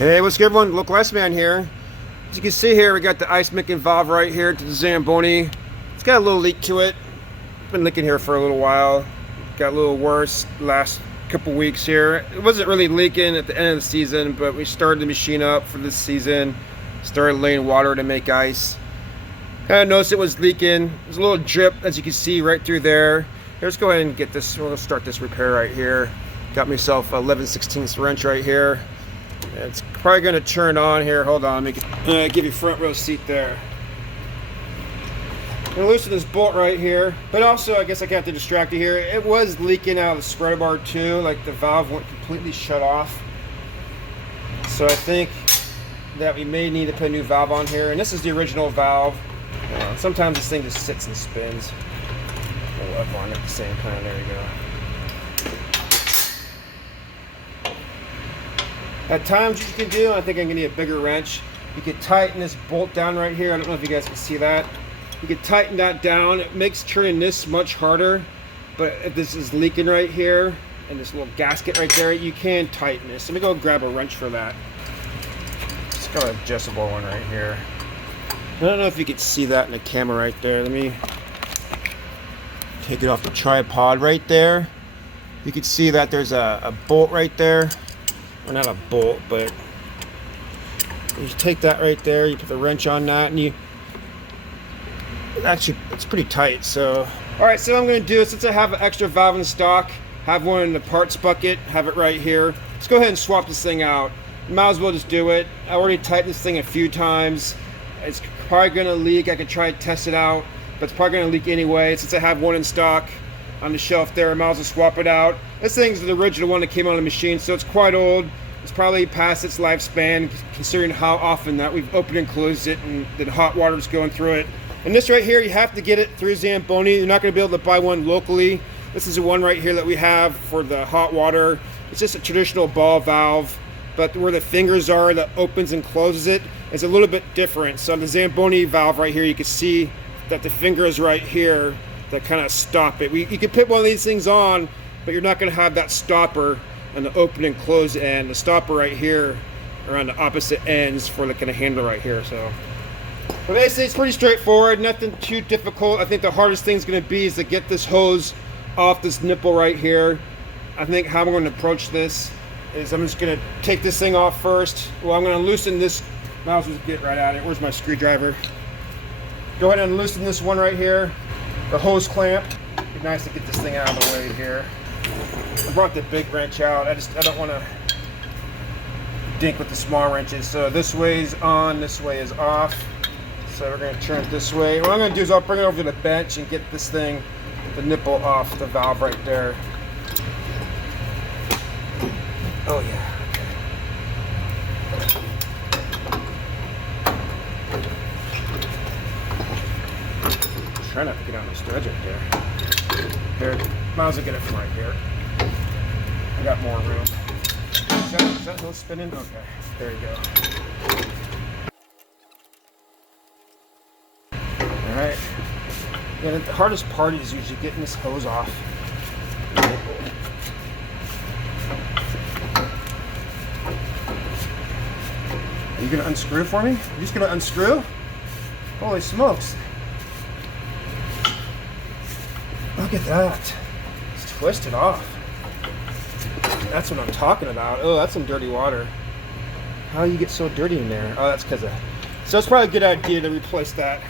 Hey, what's good everyone? Local Ice Man here. As you can see here, we got the ice making valve right here to the Zamboni. It's got a little leak to it. It's been leaking here for a little while. Got a little worse last couple weeks here. It wasn't really leaking at the end of the season, but we started the machine up for this season. Started laying water to make ice. Kind of noticed it was leaking. There's a little drip, as you can see, right through there. Let's go ahead and get this. We'll start this repair right here. Got myself a 11/16 wrench right here. It's probably going to turn on here. Hold on, let me give you front row seat there. I'm going to loosen this bolt right here, but also I guess I have to distract you here. It was leaking out of the spreader bar too, like the valve went completely shut off. So I think that we may need to put a new valve on here, and this is the original valve. Sometimes this thing just sits and spins. Pull up on it at the same time. There you go. At times what you can do, I think I'm going to need a bigger wrench. You can tighten this bolt down right here. I don't know if you guys can see that. You can tighten that down. It makes turning this much harder. But if this is leaking right here, and this little gasket right there, you can tighten this. Let me go grab a wrench for that. It's got an adjustable one right here. I don't know if you can see that in the camera right there. Let me take it off the tripod right there. You can see that there's a bolt right there. Well, not a bolt, but you take that right there, you put the wrench on that, and it's pretty tight. So alright, so what I'm going to do is, since I have an extra valve in stock, have one in the parts bucket, have it right here, let's go ahead and swap this thing out. Might as well just do it. I already tightened this thing a few times. It's probably going to leak. I could try to test it out, but it's probably going to leak anyway. Since I have one in stock on the shelf there, I might as well swap it out. This thing's the original one that came on the machine, so it's quite old. It's probably past its lifespan, considering how often that we've opened and closed it and the hot water's going through it. And this right here, you have to get it through Zamboni. You're not going to be able to buy one locally. This is the one right here that we have for the hot water. It's just a traditional ball valve, but where the fingers are that opens and closes it is a little bit different. So the Zamboni valve right here, you can see that the fingers right here that kind of stop it. You can put one of these things on, but you're not going to have that stopper on the open and close end. The stopper right here are on the opposite ends for the kind of handle right here. So, but basically it's pretty straightforward, nothing too difficult. I think the hardest thing is going to be is to get this hose off this nipple right here. I think how I'm going to approach this is I'm just going to take this thing off first. Well, I'm going to loosen this. Might as well get right at it. Where's my screwdriver? Go ahead and loosen this one right here, the hose clamp. It'd be nice to get this thing out of the way here. I brought the big wrench out. I don't want to dink with the small wrenches. So this way is on, this way is off. So we're going to turn it this way. What I'm going to do is I'll bring it over to the bench and get this thing, the nipple off the valve right there. Oh yeah. Try not to get on this thread right there. Here, might as well get it from right here. I got more room. Is that no spinning? Okay, there you go. Alright. Yeah, the hardest part is usually getting this hose off. Are you going to unscrew for me? You're just going to unscrew? Holy smokes. Look at that. It's twisted off. That's what I'm talking about. Oh, that's some dirty water. How do you get so dirty in there? Oh, that's because of... So it's probably a good idea to replace that.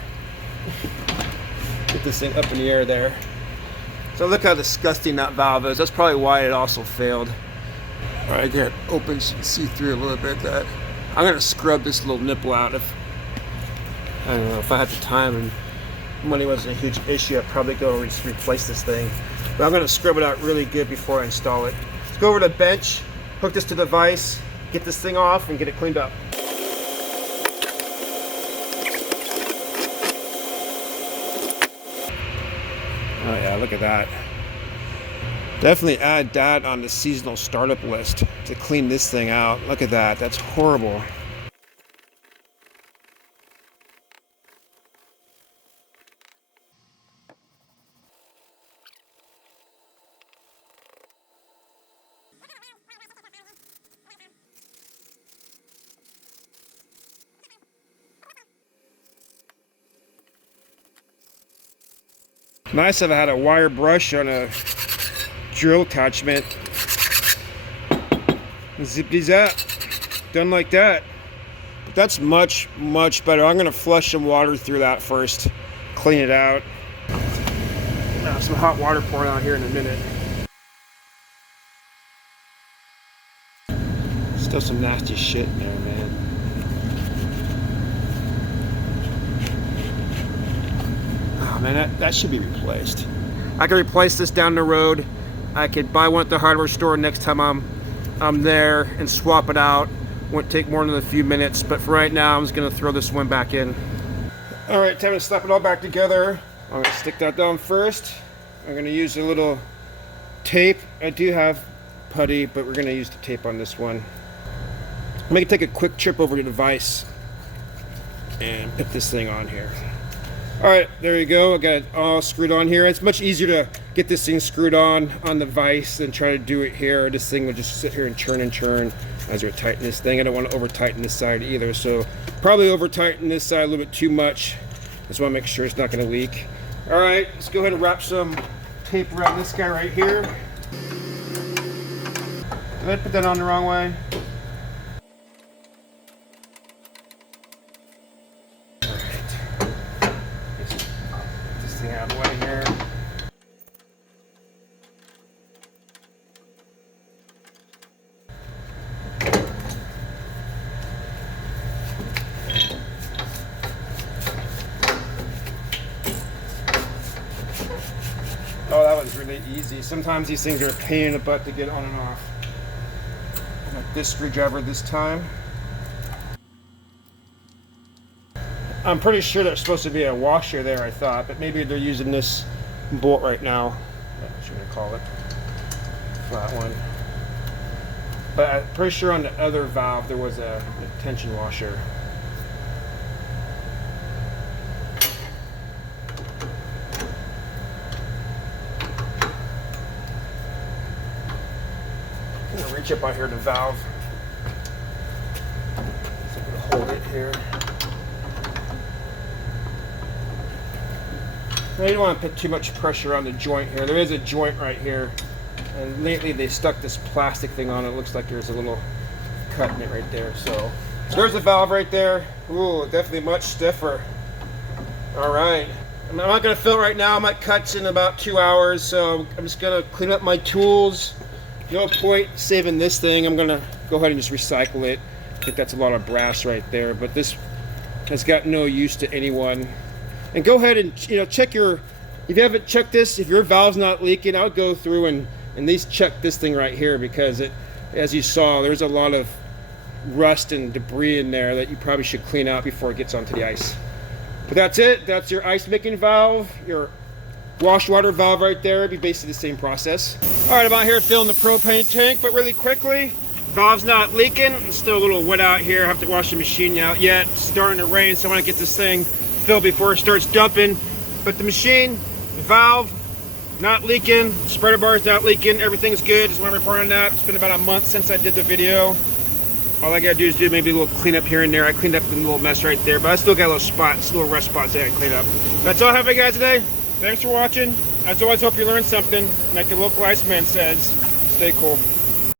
Get this thing up in the air there. So look how disgusting that valve is. That's probably why it also failed. All right, get it open so you can see through a little bit. That I'm going to scrub this little nipple out. I don't know, if I had the time and money wasn't a huge issue, I'd probably go and just replace this thing. But I'm going to scrub it out really good before I install it. Let's go over to the bench, hook this to the vise, get this thing off, and get it cleaned up. Oh yeah, look at that. Definitely add that on the seasonal startup list to clean this thing out. Look at that, that's horrible. Nice if I had a wire brush on a drill attachment. Zip these up. Done like that. But that's much better. I'm gonna flush some water through that first. Clean it out. Now some hot water pouring out here in a minute. Still some nasty shit in there, man. Oh man, that should be replaced. I can replace this down the road. I could buy one at the hardware store next time I'm there and swap it out. Won't take more than a few minutes, but for right now I'm just gonna throw this one back in. All right, time to slap it all back together. I'm gonna stick that down first. I'm gonna use a little tape. I do have putty, but we're gonna use the tape on this one. I'm gonna take a quick trip over to the vise and put this thing on here. All right, there you go. I got it all screwed on here. It's much easier to get this thing screwed on the vise than try to do it here. This thing will just sit here and churn as we tighten this thing. I don't want to over tighten this side either, so probably over tighten this side a little bit too much. Just want to make sure it's not going to leak. All right, let's go ahead and wrap some tape around this guy right here. Did I put that on the wrong way? All right. Get this thing out of the way here. Oh, that was really easy. Sometimes these things are a pain in the butt to get on and off. Like this screwdriver this time. I'm pretty sure there's supposed to be a washer there, I thought, but maybe they're using this bolt right now. That's what I'm gonna call it. Flat one. But I'm pretty sure on the other valve there was a tension washer. I'm gonna reach up out here to the valve. So I'm gonna hold it here. Now you don't want to put too much pressure on the joint here. There is a joint right here. And lately they stuck this plastic thing on it. It looks like there's a little cut in it right there. So there's the valve right there. Ooh, definitely much stiffer. All right. I'm not gonna fill it right now. My cut's in about 2 hours. So I'm just gonna clean up my tools. No point saving this thing. I'm gonna go ahead and just recycle it. I think that's a lot of brass right there, but this has got no use to anyone. And go ahead and check your, if you haven't checked this, if your valve's not leaking, I would go through and at least check this thing right here, because it, as you saw, there's a lot of rust and debris in there that you probably should clean out before it gets onto the ice. But that's it. That's your ice making valve, your wash water valve right there. It'd be basically the same process. All right, I'm out here filling the propane tank, but really quickly, valve's not leaking. It's still a little wet out here. I have to wash the machine out yet. It's starting to rain, so I want to get this thing filled before it starts dumping. But the machine, the valve, not leaking. The spreader bar's not leaking. Everything's good. Just want to report on that. It's been about a month since I did the video. All I gotta do is do maybe a little cleanup here and there. I cleaned up the little mess right there, but I still got little spots, little rust spots that I clean up. That's all I have for you guys today. Thanks for watching. As always, hope you learned something. Like the local Iceman says, stay cool.